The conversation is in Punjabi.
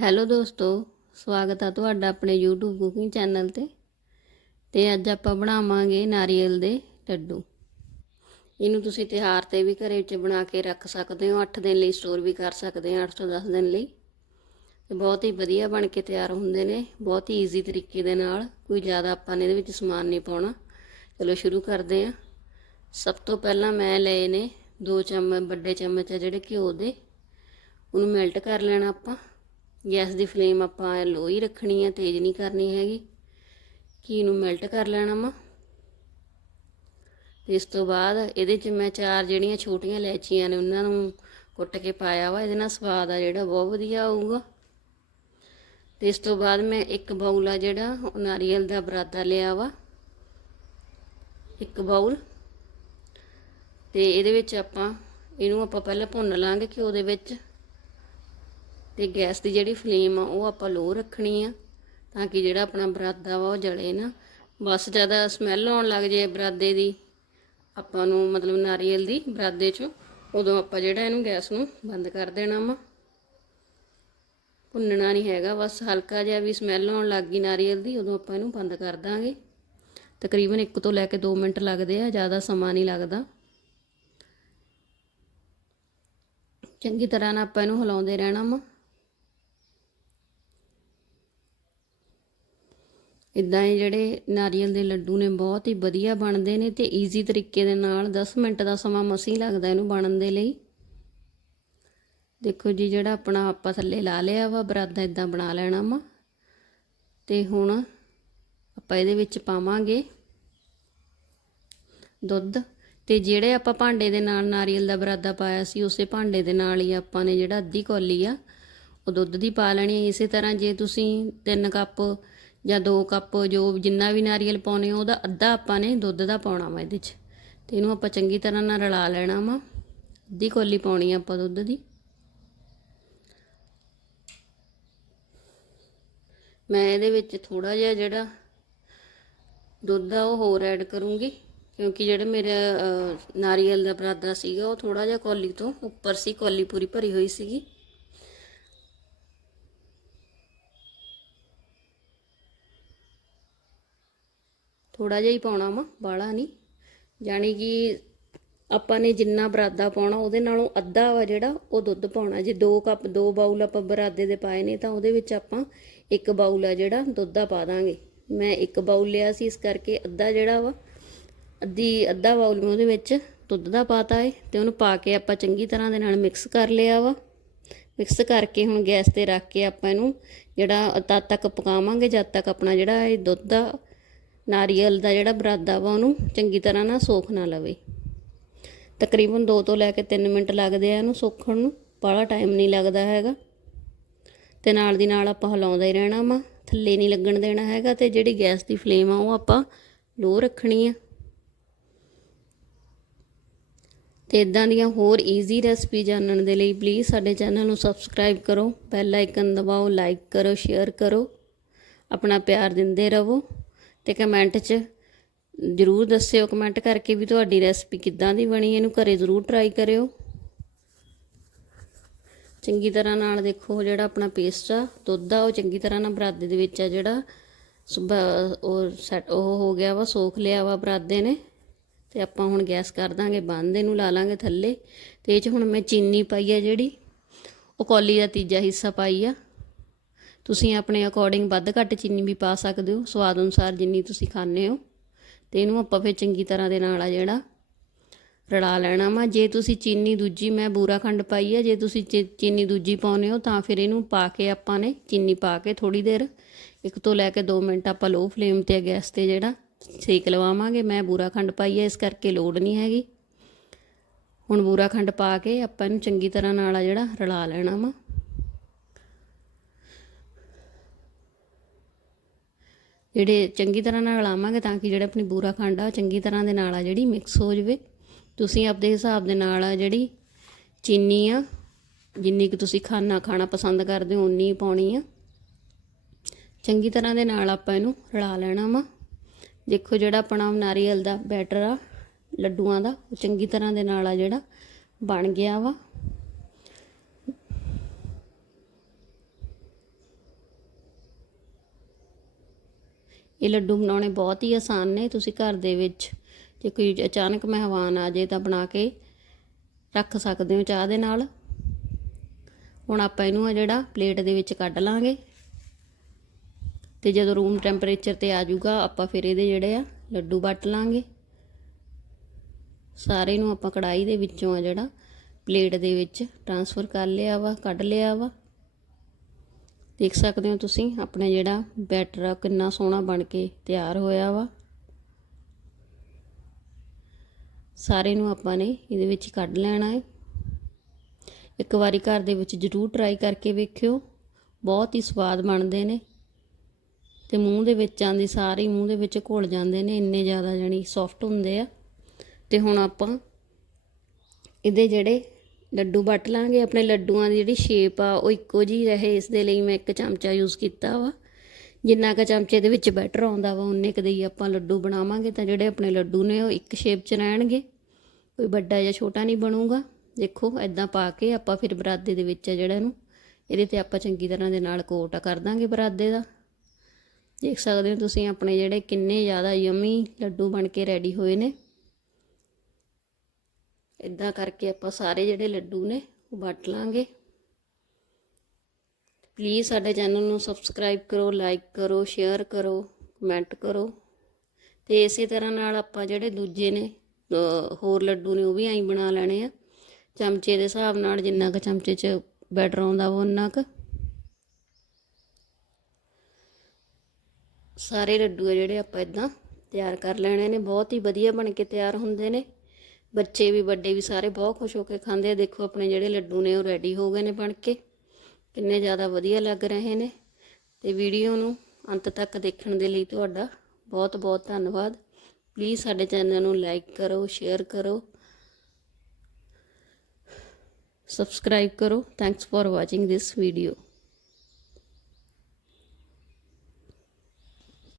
ਹੈਲੋ ਦੋਸਤੋ, ਸਵਾਗਤ ਆ ਤੁਹਾਡਾ ਆਪਣੇ YouTube ਕੁਕਿੰਗ ਚੈਨਲ ਤੇ। ਤੇ ਅੱਜ ਆਪਾਂ ਬਣਾਵਾਂਗੇ ਨਾਰੀਅਲ ਦੇ ਲੱਡੂ। ਇਹਨੂੰ ਤੁਸੀਂ ਤਿਉਹਾਰ ਤੇ ਵੀ ਘਰੇ ਵਿੱਚ ਬਣਾ ਕੇ ਰੱਖ ਸਕਦੇ ਹੋ 8 ਦਿਨ ਲਈ ਸਟੋਰ ਵੀ ਕਰ ਸਕਦੇ ਹੋ 8 ਤੋਂ 10 ਦਿਨ ਲਈ। ਤੇ ਬਹੁਤ ਹੀ ਵਧੀਆ ਬਣ ਕੇ ਤਿਆਰ ਹੁੰਦੇ ਨੇ, ਬਹੁਤ ਹੀ ਈਜ਼ੀ ਤਰੀਕੇ ਦੇ ਨਾਲ। ਕੋਈ ਜ਼ਿਆਦਾ ਆਪਾਂ ਨੇ ਇਹਦੇ ਵਿੱਚ ਸਮਾਨ ਨਹੀਂ ਪਾਉਣਾ। ਚਲੋ ਸ਼ੁਰੂ ਕਰਦੇ ਹਾਂ। ਸਭ ਤੋਂ ਪਹਿਲਾਂ ਮੈਂ ਲਏ ਨੇ ਦੋ ਚਮਚ, ਵੱਡੇ ਚਮਚ ਆ ਜਿਹੜੇ ਘਿਓ ਦੇ। ਉਹਨੂੰ ਮੈਲਟ ਕਰ ਲੈਣਾ ਆਪਾਂ। ਗੈਸ ਦੀ ਫਲੇਮ ਆਪਾਂ ਲੋ ਹੀ ਰੱਖਣੀ ਹੈ ਤੇਜ਼ ਨਹੀਂ ਕਰਨੀ ਹੈਗੀ। ਘੀ ਨੂੰ ਮੈਲਟ ਕਰ ਲੈਣਾ ਵਾ। ਤੇ ਇਸ ਤੋਂ ਬਾਅਦ ਇਹਦੇ 'ਚ ਮੈਂ ਚਾਰ ਜਿਹੜੀਆਂ ਛੋਟੀਆਂ ਇਲਾਇਚੀਆਂ ਨੇ, ਉਹਨਾਂ ਨੂੰ ਕੁੱਟ ਕੇ ਪਾਇਆ ਵਾ। ਇਹਦੇ ਨਾਲ ਸਵਾਦ ਆ ਜਿਹੜਾ, ਬਹੁਤ ਵਧੀਆ ਆਊਗਾ। ਤੇ ਇਸ ਤੋਂ ਬਾਅਦ ਮੈਂ ਇੱਕ ਬਾਉਲ ਆ ਜਿਹੜਾ ਨਾਰੀਅਲ ਦਾ ਬਰਾਦਾ ਲਿਆ ਵਾ। ਇੱਕ ਬਾਉਲ ਤੇ ਇਹਦੇ ਵਿੱਚ ਆਪਾਂ, ਇਹਨੂੰ ਆਪਾਂ ਪਹਿਲਾਂ ਭੁੰਨ ਲਾਂਗੇ ਘਿਓ ਦੇ ਵਿੱਚ। ਤੇ ਗੈਸ ਦੀ ਜਿਹੜੀ ਫਲੇਮ ਆ, ਉਹ ਆਪਾਂ ਲੋ ਰੱਖਣੀ ਆ ਤਾਂ ਕਿ ਜਿਹੜਾ ਆਪਣਾ ਬਰਾਦਾ ਵਾ ਉਹ ਜਲੇ ਨਾ। ਬਸ ਜ਼ਿਆਦਾ ਸਮੈਲ ਆਉਣ ਲੱਗ ਜੇ ਬਰਾਦੇ ਦੀ। ਆਪਾਂ ਨੂੰ ਮਤਲਬ ਨਾਰੀਅਲ ਦੀ ਬਰਾਦੇ ਚੋਂ, ਉਦੋਂ ਆਪਾਂ ਜਿਹੜਾ ਇਹਨੂੰ ਗੈਸ ਨੂੰ ਬੰਦ ਕਰ ਦੇਣਾ ਵਾ। ਭੁੰਨਣਾ ਨਹੀਂ ਹੈਗਾ, ਬਸ ਹਲਕਾ ਜਿਹਾ ਵੀ ਸਮੈਲ ਆਉਣ ਲੱਗ ਗਈ ਨਾਰੀਅਲ ਦੀ, ਉਦੋਂ ਆਪਾਂ ਇਹਨੂੰ ਬੰਦ ਕਰ ਦਾਂਗੇ। ਤਕਰੀਬਨ 1 ਤੋਂ ਲੈ ਕੇ 2 ਮਿੰਟ ਲੱਗਦੇ ਆ, ਜ਼ਿਆਦਾ ਸਮਾਂ ਨਹੀਂ ਲੱਗਦਾ। ਚੰਗੀ ਤਰ੍ਹਾਂ ਨਾਲ ਆਪਾਂ ਇਹਨੂੰ ਹਿਲਾਉਂਦੇ ਰਹਿਣਾ ਵਾ। ਇਦਾਂ ਇਹ ਜਿਹੜੇ ਨਾਰੀਅਲ ਦੇ ਲੱਡੂ ਨੇ ਬਹੁਤ ਹੀ ਵਧੀਆ ਬਣਦੇ ਨੇ ਤੇ ਈਜ਼ੀ ਤਰੀਕੇ ਦੇ ਨਾਲ 10 ਮਿੰਟ ਦਾ ਸਮਾਂ ਮਸੀਂ ਲੱਗਦਾ ਇਹਨੂੰ ਬਣਨ ਦੇ ਲਈ। ਦੇਖੋ ਜੀ, ਜਿਹੜਾ ਆਪਣਾ ਆਪਾਂ ਥੱਲੇ ਲਾ ਲਿਆ ਵਾ, ਬਰਾਦਾ ਇਦਾਂ ਬਣਾ ਲੈਣਾ ਵਾ। ਤੇ ਹੁਣ ਆਪਾਂ ਇਹਦੇ ਵਿੱਚ ਪਾਵਾਂਗੇ ਦੁੱਧ ਤੇ ਜਿਹੜੇ ਆਪਾਂ ਭਾਂਡੇ ਦੇ ਨਾਲ ਨਾਰੀਅਲ ਦਾ ਬਰਾਦਾ ਪਾਇਆ ਸੀ, ਉਸੇ ਭਾਂਡੇ ਦੇ ਨਾਲ ਹੀ ਆਪਾਂ ਨੇ ਜਿਹੜਾ ਅੱਧੀ ਕੌਲੀ ਆ, ਉਹ ਦੁੱਧ ਦੀ ਪਾ ਲੈਣੀ ਹੈ ਇਸੇ ਤਰ੍ਹਾਂ ਜੇ ਤੁਸੀਂ 3 ਕੱਪ ਜਾਂ 2 ਕੱਪ ਜੋ ਜਿੰਨਾ ਵੀ ਨਾਰੀਅਲ ਪਾਉਨੇ ਹੋ ਉਹਦਾ ਅੱਧਾ ਆਪਾਂ ਨੇ ਦੁੱਧ ਦਾ ਪਾਉਣਾ ਵਾ ਇਹਦੇ 'ਚ। ਤੇ ਇਹਨੂੰ ਆਪਾਂ ਚੰਗੀ ਤਰ੍ਹਾਂ ਨਾਲ ਰਲਾ ਲੈਣਾ ਵਾ। ਅੱਧੀ ਕੌਲੀ ਪਾਉਣੀ ਆ ਆਪਾਂ ਦੁੱਧ ਦੀ। ਮੈਂ ਇਹਦੇ ਵਿੱਚ ਥੋੜਾ ਜਿਹਾ ਜਿਹੜਾ ਦੁੱਧ ਆ, ਉਹ ਹੋਰ ਐਡ ਕਰੂੰਗੀ। ਕਿਉਂਕਿ ਜਿਹੜਾ ਮੇਰਾ ਨਾਰੀਅਲ ਦਾ ਬਰਾਦਾ ਸੀਗਾ, ਉਹ ਥੋੜਾ ਜਿਹਾ ਕੌਲੀ ਤੋਂ ਉੱਪਰ ਸੀ, ਕੌਲੀ ਪੂਰੀ ਭਰੀ ਹੋਈ ਸੀਗੀ। ਥੋੜਾ ਜਿਹਾ ਹੀ ਪਾਉਣਾ ਵਾ ਬਾਲਾ ਨਹੀਂ। ਜਾਨੀ ਕਿ ਆਪਾਂ ਨੇ ਜਿੰਨਾ ਬਰਾਦਾ ਪਾਉਣਾ, ਉਹਦੇ ਨਾਲੋਂ ਅੱਧਾ ਵਾ ਜਿਹੜਾ ਉਹ ਦੁੱਧ ਪਾਉਣਾ। ਜੇ 2 ਕੱਪ 2 ਬਾਉਲ ਆਪਾਂ ਬਰਾਦੇ ਦੇ ਪਾਏ ਨੇ, ਤਾਂ ਉਹਦੇ ਵਿੱਚ ਆਪਾਂ ਇੱਕ ਬਾਉਲ ਆ ਜਿਹੜਾ ਦੁੱਧ ਦਾ ਪਾ ਦਾਂਗੇ। ਮੈਂ ਇੱਕ ਬਾਉਲ ਲਿਆ ਸੀ, ਇਸ ਕਰਕੇ ਅੱਧਾ ਜਿਹੜਾ ਵਾ, ਅੱਧੀ, ਅੱਧਾ ਬਾਉਲ ਮੈਂ ਉਹਦੇ ਵਿੱਚ ਦੁੱਧ ਦਾ ਪਾਤਾ ਏ, ਤੇ ਉਹਨੂੰ ਪਾ ਕੇ ਆਪਾਂ ਚੰਗੀ ਤਰ੍ਹਾਂ ਦੇ ਨਾਲ ਮਿਕਸ ਕਰ ਲਿਆ ਵਾ। ਮਿਕਸ ਕਰਕੇ ਹੁਣ ਗੈਸ ਤੇ ਰੱਖ ਕੇ ਆਪਾਂ ਇਹਨੂੰ ਜਿਹੜਾ ਤਦ ਤੱਕ ਪਕਾਵਾਂਗੇ, ਜਦ ਤੱਕ ਆਪਣਾ ਜਿਹੜਾ ਇਹ ਦੁੱਧ ਦਾ ਨਾਰੀਅਲ ਦਾ ਜਿਹੜਾ ਬਰਾਦਾ ਵਾ, ਉਹਨੂੰ ਚੰਗੀ ਤਰ੍ਹਾਂ ਨਾ ਸੋਖ ਨਾ ਲਵੇ। ਤਕਰੀਬਨ 2 ਤੋਂ ਲੈ ਕੇ 3 ਮਿੰਟ ਲੱਗਦੇ ਆ ਇਹਨੂੰ ਸੋਖਣ ਨੂੰ ਬੜਾ ਟਾਈਮ ਨਹੀਂ ਲੱਗਦਾ ਹੈਗਾ। ਤੇ ਨਾਲ ਦੀ ਨਾਲ ਆਪਾਂ ਹਿਲਾਉਂਦੇ ਰਹਿਣਾ ਵਾ, ਥੱਲੇ ਨਹੀਂ ਲੱਗਣ ਦੇਣਾ ਹੈਗਾ ਤੇ ਜਿਹੜੀ ਗੈਸ ਦੀ ਫਲੇਮ ਆ, ਉਹ ਆਪਾਂ ਲੋ ਰੱਖਣੀ ਆ। ਤੇ ਇਦਾਂ ਦੀਆਂ ਹੋਰ ਈਜ਼ੀ ਰੈਸਪੀ ਜਾਣਨ ਦੇ ਲਈ ਪਲੀਜ਼ ਸਾਡੇ ਚੈਨਲ ਨੂੰ ਸਬਸਕ੍ਰਾਈਬ ਕਰੋ ਬੈਲ ਆਈਕਨ ਦਬਾਓ ਲਾਈਕ ਕਰੋ ਸ਼ੇਅਰ ਕਰੋ। ਆਪਣਾ ਪਿਆਰ ਦਿੰਦੇ ਰਹੋ। ਤੇ ਕਮੈਂਟ 'ਚ ਜਰੂਰ ਦੱਸਿਓ ਕਮੈਂਟ ਕਰਕੇ ਵੀ ਤੁਹਾਡੀ ਰੈਸਪੀ ਕਿੱਦਾਂ ਦੀ ਬਣੀ, ਇਹਨੂੰ ਘਰੇ ਜ਼ਰੂਰ ਟਰਾਈ ਕਰਿਓ। ਚੰਗੀ ਤਰ੍ਹਾਂ ਨਾਲ ਦੇਖੋ ਜਿਹੜਾ ਆਪਣਾ ਪੇਸਟ ਆ, ਦੁੱਧ ਆ, ਉਹ ਚੰਗੀ ਤਰ੍ਹਾਂ ਨਾਲ ਬਰਾਦੇ ਦੇ ਵਿੱਚ ਆ ਜਿਹੜਾ ਉਹ ਸੈਟ ਉਹ ਹੋ ਗਿਆ ਵਾ, ਸੋਖ ਲਿਆ ਵਾ ਬਰਾਦੇ ਨੇ। ਤੇ ਆਪਾਂ ਹੁਣ ਗੈਸ ਕਰ ਦਾਂਗੇ, ਬੰਦ ਇਹਨੂੰ, ਲਾ ਲਾਂਗੇ ਥੱਲੇ। ਤੇ ਇਹ 'ਚ ਹੁਣ ਮੈਂ ਚੀਨੀ ਪਾਈ ਆ ਜਿਹੜੀ, ਉਹ ਕੌਲੀ ਦਾ ਤੀਜਾ ਹਿੱਸਾ ਪਾਈ ਆ। ਤੁਸੀਂ ਆਪਣੇ ਅਕੋਰਡਿੰਗ ਵੱਧ ਘੱਟ ਚੀਨੀ ਵੀ ਪਾ ਸਕਦੇ ਹੋ, ਸਵਾਦ ਅਨੁਸਾਰ ਜਿੰਨੀ ਤੁਸੀਂ ਖਾਣੇ ਹੋ। ਤੇ ਇਹਨੂੰ ਆਪਾਂ ਫਿਰ ਚੰਗੀ ਤਰ੍ਹਾਂ ਦੇ ਨਾਲ ਆ ਜਿਹੜਾ ਰਲਾ ਲੈਣਾ ਵਾ। ਜੇ ਤੁਸੀਂ ਚੀਨੀ ਦੂਜੀ, ਮੈਂ ਬੂਰਾ ਖੰਡ ਪਾਈ ਆ, ਜੇ ਤੁਸੀਂ ਚੀਨੀ ਦੂਜੀ ਪਾਉਨੇ ਹੋ ਤਾਂ ਫਿਰ ਇਹਨੂੰ ਪਾ ਕੇ ਆਪਾਂ ਨੇ ਚੀਨੀ ਪਾ ਕੇ ਥੋੜੀ ਦੇਰ, ਇੱਕ ਤੋਂ ਲੈ ਕੇ 2 ਮਿੰਟ ਆਪਾਂ ਲੋ ਫਲੇਮ ਤੇ ਗੈਸ ਤੇ ਜਿਹੜਾ ਸੇਕ ਲਵਾਵਾਂਗੇ। ਮੈਂ ਬੂਰਾ ਖੰਡ ਪਾਈ ਹੈ ਇਸ ਕਰਕੇ ਲੋੜ ਨਹੀਂ ਹੈਗੀ। ਹੁਣ ਬੂਰਾ ਖੰਡ ਪਾ ਕੇ ਆਪਾਂ ਇਹਨੂੰ ਚੰਗੀ ਤਰ੍ਹਾਂ ਨਾਲ ਆ ਜਿਹੜਾ ਰਲਾ ਲੈਣਾ ਵਾ। ਜਿਹੜੇ ਚੰਗੀ ਤਰ੍ਹਾਂ ਨਾਲ ਰਲਾਵਾਂਗੇ ਤਾਂ ਕਿ ਜਿਹੜਾ ਆਪਣੀ ਬੂਰਾ ਖੰਡ ਆ ਚੰਗੀ ਤਰ੍ਹਾਂ ਦੇ ਨਾਲ ਆ ਜਿਹੜੀ ਮਿਕਸ ਹੋ ਜਾਵੇ। ਤੁਸੀਂ ਆਪਦੇ ਹਿਸਾਬ ਦੇ ਨਾਲ ਆ ਜਿਹੜੀ ਚੀਨੀ ਆ, ਜਿੰਨੀ ਕਿ ਤੁਸੀਂ ਖਾਣਾ ਖਾਣਾ ਪਸੰਦ ਕਰਦੇ ਹੋ, ਉਨੀ ਪਾਉਣੀ ਆ। ਚੰਗੀ ਤਰ੍ਹਾਂ ਦੇ ਨਾਲ ਆਪਾਂ ਇਹਨੂੰ ਰਲਾ ਲੈਣਾ ਵਾ। ਦੇਖੋ ਜਿਹੜਾ ਆਪਣਾ ਨਾਰੀਅਲ ਦਾ ਬੈਟਰ ਆ, ਲੱਡੂਆਂ ਦਾ, ਉਹ ਚੰਗੀ ਤਰ੍ਹਾਂ ਦੇ ਨਾਲ ਆ ਜਿਹੜਾ ਬਣ ਗਿਆ ਵਾ। ਇਹ ਲੱਡੂ ਬਣਾਉਣੇ ਬਹੁਤ ਹੀ ਆਸਾਨ ਨੇ, ਤੁਸੀਂ ਘਰ ਦੇ ਵਿੱਚ ਜੇ ਕੋਈ ਅਚਾਨਕ ਮਹਿਮਾਨ ਆ ਜੇ ਤਾਂ ਬਣਾ ਕੇ ਰੱਖ ਸਕਦੇ ਹੋ ਚਾਹ ਦੇ ਨਾਲ। ਹੁਣ ਆਪਾਂ ਇਹਨੂੰ ਆ ਜਿਹੜਾ ਪਲੇਟ ਦੇ ਵਿੱਚ ਕੱਢ ਲਾਂਗੇ। ਤੇ ਜਦੋਂ ਰੂਮ ਟੈਂਪਰੇਚਰ ਤੇ ਆ ਜਾਊਗਾ, ਆਪਾਂ ਫਿਰ ਇਹਦੇ ਜਿਹੜੇ ਆ ਲੱਡੂ ਵੱਟ ਲਾਂਗੇ। ਸਾਰੇ ਨੂੰ ਆਪਾਂ ਕੜਾਈ ਦੇ ਵਿੱਚੋਂ ਆ ਜਿਹੜਾ ਪਲੇਟ ਦੇ ਵਿੱਚ ਟਰਾਂਸਫਰ ਕਰ ਲਿਆ ਵਾ, ਕੱਢ ਲਿਆ ਵਾ। ਦੇਖ ਸਕਦੇ ਹੋ ਤੁਸੀਂ, ਆਪਣੇ ਜਿਹੜਾ ਬੈਟਰ ਆ ਕਿੰਨਾ ਸੋਹਣਾ ਬਣ ਕੇ ਤਿਆਰ ਹੋਇਆ ਵਾ। ਸਾਰੇ ਨੂੰ ਆਪਾਂ ਨੇ ਇਹਦੇ ਵਿੱਚ ਕੱਢ ਲੈਣਾ ਹੈ। ਇੱਕ ਵਾਰੀ ਘਰ ਦੇ ਵਿੱਚ ਜ਼ਰੂਰ ਟਰਾਈ ਕਰਕੇ ਵੇਖਿਓ, ਬਹੁਤ ਹੀ ਸਵਾਦ ਬਣਦੇ ਨੇ ਤੇ ਮੂੰਹ ਦੇ ਵਿੱਚ ਆਂਦੀ ਸਾਰੇ ਮੂੰਹ ਦੇ ਵਿੱਚ ਘੁਲ ਜਾਂਦੇ ਨੇ, ਇੰਨੇ ਜ਼ਿਆਦਾ ਜਣੀ ਸੌਫਟ ਹੁੰਦੇ ਆ। ਤੇ ਹੁਣ ਆਪਾਂ ਇਹਦੇ ਜਿਹੜੇ ਲੱਡੂ ਵੱਟ ਲਾਂਗੇ, ਆਪਣੇ ਲੱਡੂਆਂ ਦੀ ਜਿਹੜੀ ਸ਼ੇਪ ਆ, ਉਹ ਇੱਕੋ ਜੀ ਰਹੇ, ਇਸ ਦੇ ਲਈ ਮੈਂ ਇੱਕ ਚਮਚਾ ਯੂਜ਼ ਕੀਤਾ ਵਾ। ਜਿੰਨਾ ਕੁ ਚਮਚੇ ਦੇ ਵਿੱਚ ਬੈਟਰ ਆਉਂਦਾ ਵਾ ਉਨੇ ਕੁ ਦੇ ਹੀ ਆਪਾਂ ਲੱਡੂ ਬਣਾਵਾਂਗੇ, ਤਾਂ ਜਿਹੜੇ ਆਪਣੇ ਲੱਡੂ ਨੇ, ਉਹ ਇੱਕ ਸ਼ੇਪ 'ਚ ਰਹਿਣਗੇ। ਕੋਈ ਵੱਡਾ ਜਾਂ ਛੋਟਾ ਨਹੀਂ ਬਣੂਗਾ। ਦੇਖੋ ਐਦਾਂ ਪਾ ਕੇ ਆਪਾਂ ਫਿਰ ਬਰਾਦੇ ਦੇ ਵਿੱਚ ਜਿਹੜਾ ਇਹਨੂੰ, ਇਹਦੇ ਤੇ ਆਪਾਂ ਚੰਗੀ ਤਰ੍ਹਾਂ ਦੇ ਨਾਲ ਕੋਟ ਕਰ ਦਾਂਗੇ ਬਰਾਦੇ ਦਾ। ਦੇਖ ਸਕਦੇ ਹੋ ਤੁਸੀਂ ਆਪਣੇ ਜਿਹੜੇ ਕਿੰਨੇ ਜ਼ਿਆਦਾ ਯਮੀ ਲੱਡੂ ਬਣ ਕੇ ਰੈਡੀ ਹੋਏ ਨੇ। ਇਦਾਂ ਕਰਕੇ ਆਪਾਂ ਸਾਰੇ ਜਿਹੜੇ ਲੱਡੂ ਨੇ, ਉਹ ਵੱਟ ਲਾਂਗੇ। ਪਲੀਜ਼ ਸਾਡੇ ਚੈਨਲ ਨੂੰ ਸਬਸਕ੍ਰਾਈਬ ਕਰੋ ਲਾਈਕ ਕਰੋ ਸ਼ੇਅਰ ਕਰੋ ਕਮੈਂਟ ਕਰੋ। ਤੇ ਇਸੇ ਤਰ੍ਹਾਂ ਨਾਲ ਆਪਾਂ ਜਿਹੜੇ ਦੂਜੇ ਨੇ ਹੋਰ ਲੱਡੂ ਨੇ, ਉਹ ਵੀ ਐਂ ਬਣਾ ਲੈਣੇ ਆ। ਚਮਚੇ ਦੇ ਹਿਸਾਬ ਨਾਲ ਜਿੰਨਾ ਕੁ ਚਮਚੇ 'ਚ ਬੈਟਰ ਆਉਂਦਾ ਵਾ ਉਨਾ ਕੁ। ਸਾਰੇ ਲੱਡੂ ਆ ਜਿਹੜੇ ਆਪਾਂ ਇਦਾਂ ਤਿਆਰ ਕਰ ਲੈਣੇ ਨੇ, ਬਹੁਤ ਹੀ ਵਧੀਆ ਬਣ ਕੇ ਤਿਆਰ ਹੁੰਦੇ ਨੇ। ਬੱਚੇ ਵੀ ਵੱਡੇ ਵੀ ਸਾਰੇ ਬਹੁਤ ਖੁਸ਼ ਹੋ ਕੇ ਖਾਂਦੇ ਆ। ਦੇਖੋ ਆਪਣੇ ਜਿਹੜੇ ਲੱਡੂ ਨੇ ਉਹ ਰੈਡੀ ਹੋ ਗਏ ਨੇ ਬਣ ਕੇ। ਕਿੰਨੇ ਜ਼ਿਆਦਾ ਵਧੀਆ ਲੱਗ ਰਹੇ ਨੇ। ਤੇ ਵੀਡੀਓ ਨੂੰ ਅੰਤ ਤੱਕ ਦੇਖਣ ਦੇ ਲਈ ਤੁਹਾਡਾ ਬਹੁਤ ਬਹੁਤ ਧੰਨਵਾਦ। ਪਲੀਜ਼ ਸਾਡੇ ਚੈਨਲ ਨੂੰ ਲਾਈਕ ਕਰੋ ਸ਼ੇਅਰ ਕਰੋ। ਸਬਸਕ੍ਰਾਈਬ ਕਰੋ। Thanks for watching this video